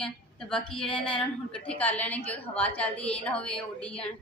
है तो बाकी ਜਿਹੜੇ ਨੇ ਇਹਨਾਂ ਨੂੰ ਹੁਣ ਇਕੱਠੇ ਕਰ ਲੈਣੇ ਕਿਉਂਕਿ ਹਵਾ ਚੱਲਦੀ ਇਹ ਨਾ ਹੋਵੇ ਉੱਡੀ ਜਾਣ।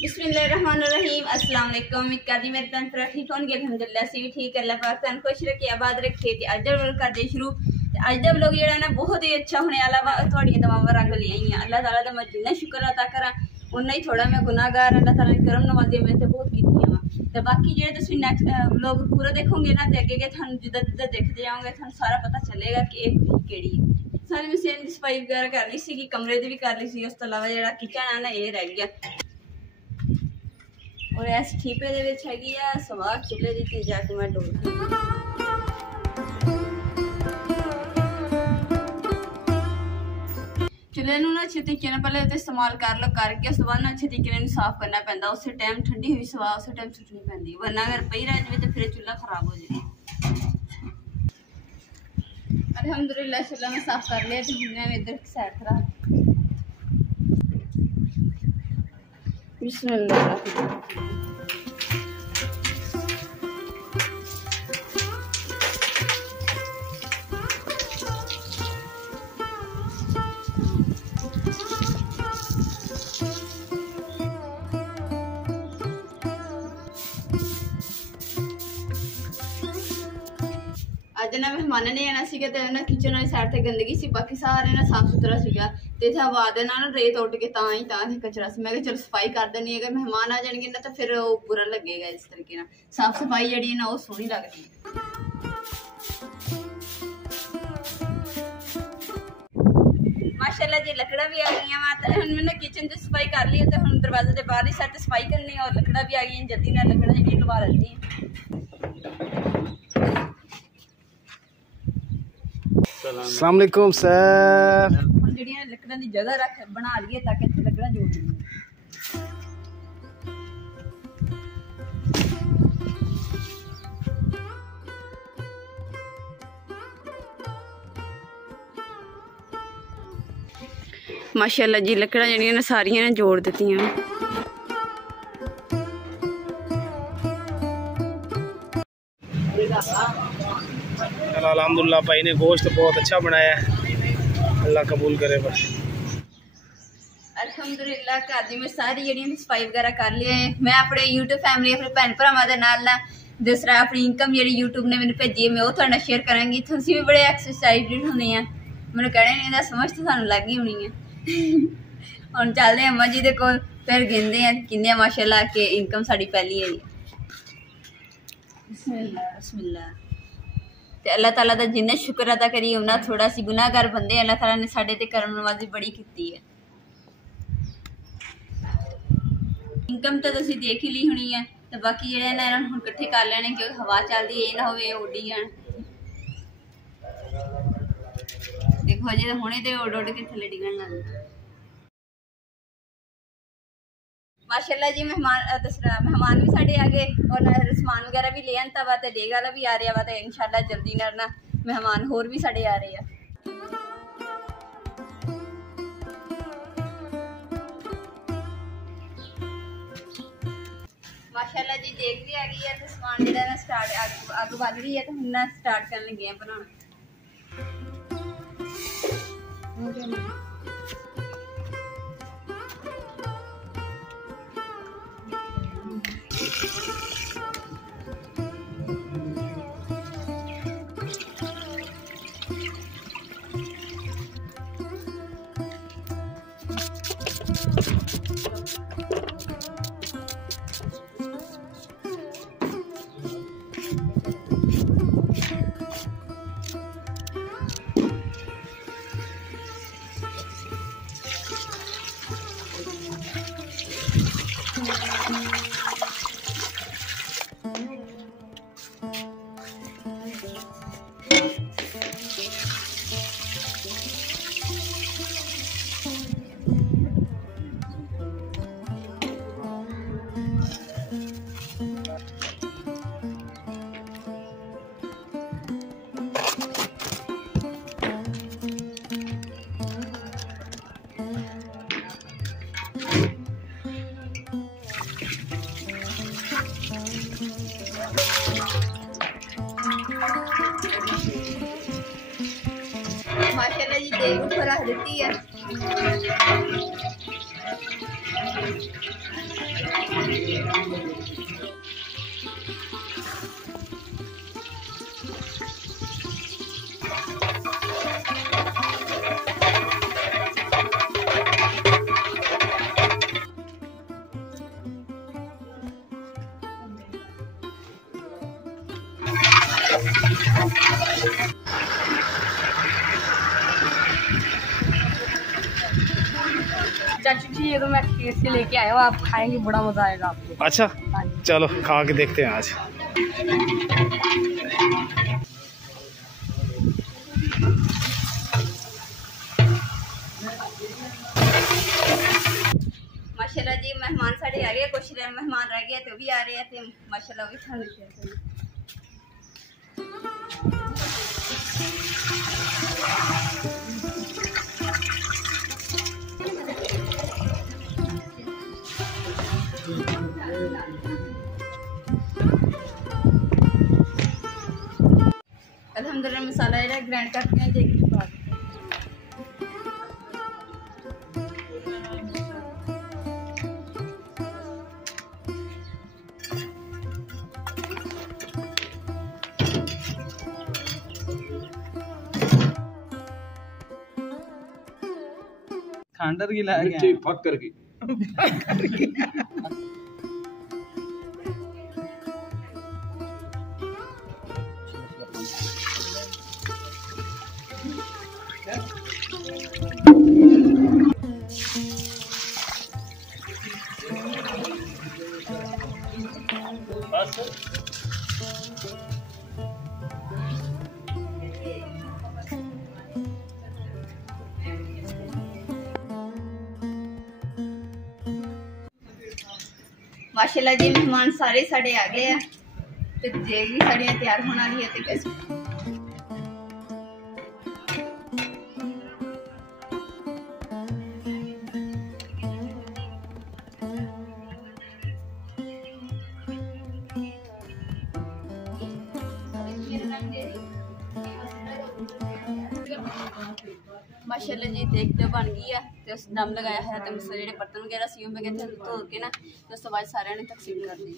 बिस्मिल्लाहिर्रहमानिर्रहीम अस्सलाम वालेकुम। उम्मीद करदी मेरे तन तरह ठीक होंगे अल्हम्दुलिल्लाह से भी ठीक। अल्लाह पाक तन खुश रखे आबाद रखे। ते अज दा व्लॉग करदे शुरू। ते अज दा व्लॉग जेहड़ा ना बहुत ही अच्छा होने वाला वा। तुहाडियां दुआवां रंग ले आईयां। अल्लाह ताला दा मैं जिन्ना शुक्र अदा करा उन्ना ही थोड़ा मैं गुनाहगार। अल्लाह ताला ने करम नवाजी मैं ते बहुत कीतियां वा। ते बाकी जेहड़े तुसीं नेक्स्ट व्लॉग पूरा देखोगे ना ते अगे थानू जिद्दां जिद्दां देखदे जाओगे थानू सारा पता चलेगा कि एह खुशी केड़ी है। सारी मैं सेम सफाई वगैरह कर ली सी, कमरे दी भी कर ली सी। उस तो अलावा जेहड़ा किचन है ना ये रह गया और इस ठीपे दे विच हैगी आ सवाग चुल्हे दी ते जाके मैं डोलदी चुल्हे नूं ना अच्छे तरीके नाल पहले इस्तेमाल कर लो करके उस बाद ना अच्छे तरीके नाल साफ करना पैंदा। उस टाइम ठंडी हुई सवा उस टाइम सुट्टनी पैंदी वरना अगर पई रह जाए तो फिर चुल्हा खराब हो जाए। अल्हम्दुलिल्लाह चुल्हा मैं साफ कर लिया। तो मैं इधर साइड करा बिस्मिल्लाह। अज ना मेहमानों ने आना सीगा ते ना किचन वाली साइड ते गंदगी सी, बाकी सारे ना साफ सुथरा सीगा ते इत्थे हवा दे नाल रेत उड़ के तां ही कचरा सी। मैं कहा चलो सफाई कर देनी है। अगर मेहमान आ जाएंगे ना तो फिर वो बुरा लगेगा। इस तरीके ना साफ सफाई जड़ी है ना वो सोहनी लगती है। माशाल्लाह जी लकड़ा भी आ गई वा। मैंने किचन की सफाई कर ली है तो हम दरवाजे के बाहर ही साइड सफाई करनी और लकड़ा भी आ गई जल्दी ना लकड़ा जी लवा लेती है। अस्सलाम वालेकुम सर। जड़ियां लकड़ां दी जगह रख बना लिए ताकि इत्थे लकड़ां जोड़ दी। माशाल्लाह जी लकड़ां जड़ियां ने सारियां ने जोड़ दित्तियां। अल्हम्दुलिल्लाह भाई ने गोश्त बहुत अच्छा बनाया है, अल्लाह कबूल करे बस। अल्हम्दुलिल्लाह घर दी मैं सारी जड़ियां सफाई वगैरह कर ली है। मैं अपने यूट्यूब फैमिली अपने भैन भरावां दे नाल ना दूसरा अपनी इनकम जी यूट्यूब ने मैंने भेजी है मैं वो थोड़ा शेयर करांगी। तुसीं भी बड़े एक्साइटेड होने हैं। मैंने कहने नहीं दा समझ तो सानू लग ही होनी है। हुण चलदे अम्मा जी दे कोल फिर गिनदे हैं किन्ने माशाल्लाह के इनकम साडी पहली है। बिस्मिल्लाह बिस्मिल्लाह। ते अल्लाह ताला दा जिन्ना शुक्र अदा करिए उन्ना थोड़ा सी गुनाहगार बंदे अल्लाह ताला ने साडे ते करम नवाजी बड़ी कीती है। इनकम तो तुसीं देख ही ली होनी है तो बाकी जेहड़े ने इन्हां नूं हुण इकट्ठे कर लेने क्योंकि हवा चलदी ए ना होवे उड्डी जाण। देखो जे हुणे ते उड़ उड़ के थल्ले डिगण लग गए। माशाल्लाह जी मेहमान भी साढ़े आ गए और समान वगैरह भी ले आंदा वा ते डेग वाला भी आ रहा वा ते इंशाल्लाह जल्दी ना मेहमान होर भी साढ़े आ रहे हैं। माशाल्लाह जी डेग भी आ गई है तो समान जेहड़ा ना स्टार्ट अग बल रही है तो हम ना स्टार्ट करन लगे हैं बनाना। ਉੱਪਰ ਰੱਖ ਦਿੱਤੀ ਹੈ। चाचू जी ये तो मैं खेत से लेके आया हूँ, आप खाएंगे, बड़ा मजा आएगा आपको। अच्छा चलो खा के देखते हैं आज। माशाल्लाह जी मेहमान साढ़े आ गए, कुछ मेहमान रह गए तो भी आ रहे हैं, तो माशाल्लाह भी खा लेते हैं। अल्हम्दुलिल्लाह मसाला जो ग्राइंड करके हैं देख बाद खंडर की लाया फक्कर की माशाल्लाह जी मेहमान सारे साढ़े आ गए हैं, तो देग भी साड़ियाँ तैयार होने वाली है। तो कैसे माशाल्लाह जी देख तो बन गई है, तो उस दम लगाया है, तो जो बर्तन वगैरह सी मैं कहते धो के ना, तो उस बाद सारे ने तकसीम कर दी।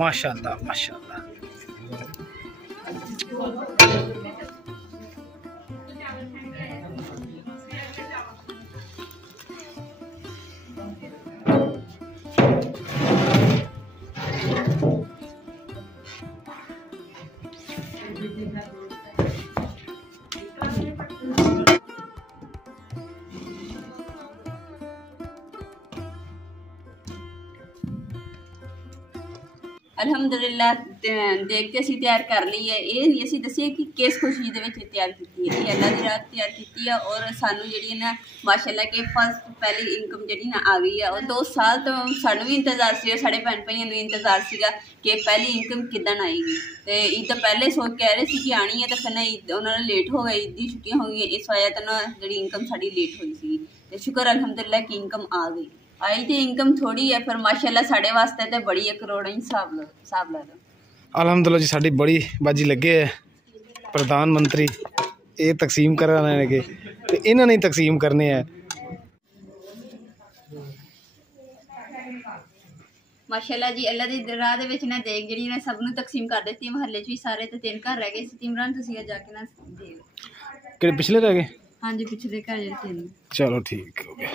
माशाल्लाह माशाल्लाह। अल्हम्दुलिल्लाह देख के असी तैयार कर ली है। ये नहीं असी दसिए कि किस खुशी दे विच तैयार की है, ये अल्लाह दी रात तैयार की है। और सानू जी ना माशाल्लाह के फर्स्ट पहली इनकम जी ना आ गई है। और 2 साल तो सानू भी इंतजार से, साढ़े भैन भाइयों ने इंतजार सीगा कि पहली इनकम किदन आएगी। तो ईद तो पहले सोच कह रहे थे कि आनी है, तो फिर ईद उन्होंने लेट हो गई, ईद दी छुट्टियां हो गई, इस वजह तो ना जी इनकम साड़ी लेट हुई सी। तो शुक्र अल्हम्दुलिल्लाह की इनकम आ गई। आई तो इनकम थोड़ी है, फिर माशाल्लाह साढ़े वास्ते तो बड़ी है, करोड़ों हिसाब ला लो। अलहमदुल्ला जी साड़ी बड़ी बाजी लगे है, प्रधानमंत्री ये तकसीम कराने लगे, तो इन्होंने तकसीम करने हैं। माशाल्लाह जी अल्लाह दी राह दे विच ना देख जी ने सब नूं तकसीम कर दी। महल्ले च भी सारे तो 3 घर रह गए सी। इमरान तुसीं जाके ना देख कि पिछले रह गए? हाँ जी पिछले घर जे 3। चलो ठीक हो गया,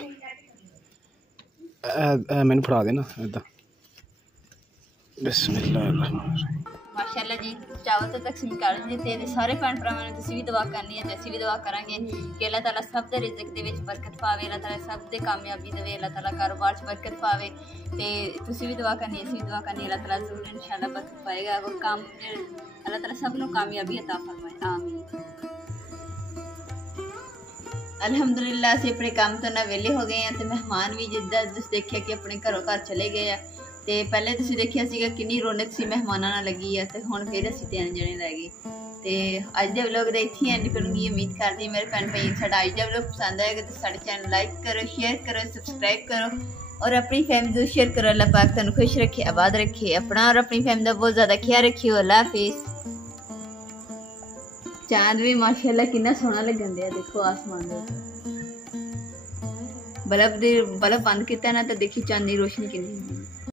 मैंने फड़ा देना इदा। बिस्मिल्लाह। माशाल्लाह जी चावल तो तकसीम कर दिते, सारे भैन भरावां ने तुसीं भी दुआ करनी है, ते असीं भी दुआ करांगे कि अल्लाह ताला सब दे रिज़्क दे विच बरकत पावे, अल्लाह ताला सब दे कामयाबी देवे, अल्लाह ताला कारोबार च बरकत पावे। ते तुसीं भी दुआ करनी, असीं भी दुआ करनी, अल्लाह ताला जरूर इंशाअल्लाह बरकत पाएगा और काम अल्लाह ताला सब नूं कामयाबी अता फरमाए, आमीन। अल्हम्दुलिल्लाह असीं अपने काम तो ना वेले हो गए हैं, तो मेहमान भी जिद्दां तुसीं देखिया कि अपने घरों घर चले गए हैं। ਤੇ ਪਹਿਲੇ ਤੁਸੀਂ ਦੇਖਿਆ ਸੀਗਾ ਕਿੰਨੀ ਰੌਣਕ ਸੀ ਮਹਿਮਾਨਾਂ ਨਾਲ ਲੱਗੀ ਆ, ਤੇ ਹੁਣ ਫਿਰ ਅਸੀਂ 3 ਜਣੇ ਰਹਿ ਗਏ। ਤੇ ਅੱਜ ਦੇ ਵਲੌਗ ਦਾ ਇੱਥੇ ਐਂਡ ਕਰੂੰਗੀ। ਉਮੀਦ ਕਰਦੀ ਮੇਰੇ ਭੈਣ ਭਾਈ ਸਾਡਾ ਅੱਜ ਦਾ ਵਲੌਗ ਪਸੰਦ ਆਏਗਾ ਤਾਂ ਸਾਡੇ ਚੈਨਲ ਲਾਈਕ ਕਰੋ, शेयर करो, सब्सक्राइब करो और अपनी फैमिली को शेयर करो। अल्लाह पाक तुहानू खुश रखे, आबाद रखे, अपना और अपनी फैमिली का बहुत ज़्यादा ख्याल रखियो। अल्लाह हाफिज़। चांद भी माशाल्लाह कितना सोहना लगन दिया, देखो आसमान दे बल्ब बंद किया ना तो देखिए चांद की रोशनी कितनी